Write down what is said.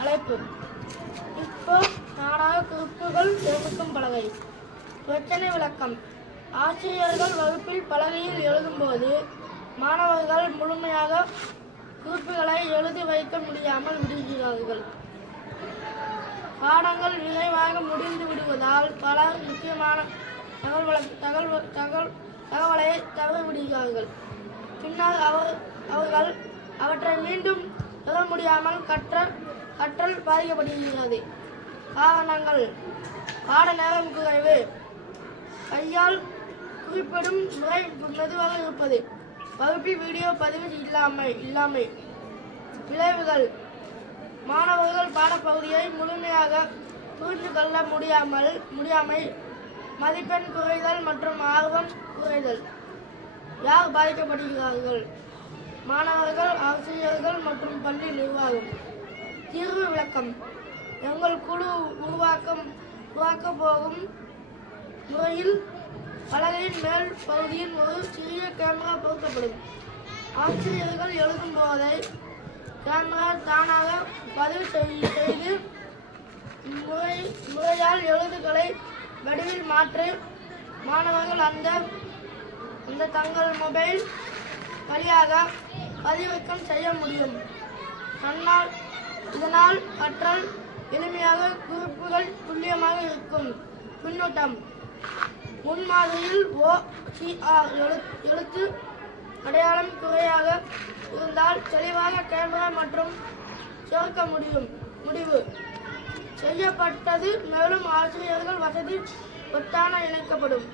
அழைப்பு. இப்போ நாடாக குறிப்புகள் எழுதும் பலகை. பிரச்சனை விளக்கம். ஆசிரியர்கள் வகுப்பில் பலகையில் எழுதும்போது மாணவர்கள் முழுமையாக குறிப்புகளை எழுதி வைக்க முடியாமல் விடுகிறார்கள். பாடங்கள் விரைவாக முடிந்து விடுவதால் பலர் முக்கியமான தகவலை தவறவிடுகிறார்கள். பின்னர் அவர்கள் அவற்றை மீண்டும் பெற முடியாமல் கற்றல் பாதிக்கப்படுகிறது. காரணங்கள்: பாட நேரம் குறைவு, கையால் குறிப்பிடும் முறை மெதுவாக இருப்பது, வகுப்பில் வீடியோ பதிவு இல்லாமை. விளைவுகள்: மாணவர்கள் பாடப்பகுதியை முழுமையாக புரிந்து கொள்ள முடியாமை, மதிப்பெண் குறைதல் மற்றும் ஆர்வம் குறைதல். யார் பாதிக்கப்படுகிறார்கள்? மாணவர்கள், ஆசிரியர்கள் மற்றும் பள்ளி நிர்வாகம். தீர்வு விளக்கம். எங்கள் குழு உருவாக்க போகும் முறையில் பலகையின் மேல் பகுதியில் ஒரு சிறிய கேமரா பொருத்தப்படும். ஆசிரியர்கள் எழுதும் போதை கேமரா தானாக பதிவு செய்து முறையால் எழுத்துக்களை வடிவில் மாற்றி மாணவர்கள் அந்த தங்கள் மொபைல் வழியாக பதிவிறக்கம் செய்ய முடியும். இதனால் கற்றல் எளிமையாக, குறிப்புகள் துல்லியமாக இருக்கும். பின்னூட்டம். முன்மாதிரியில் OCR எழுத்து அடையாளம் குறையாக இருந்தால் தெளிவாக கேமரா மற்றும் சேர்க்க முடியும். முடிவு செய்யப்பட்டது. மேலும் ஆசிரியர்கள் வசதி பொத்தான இணைக்கப்படும்.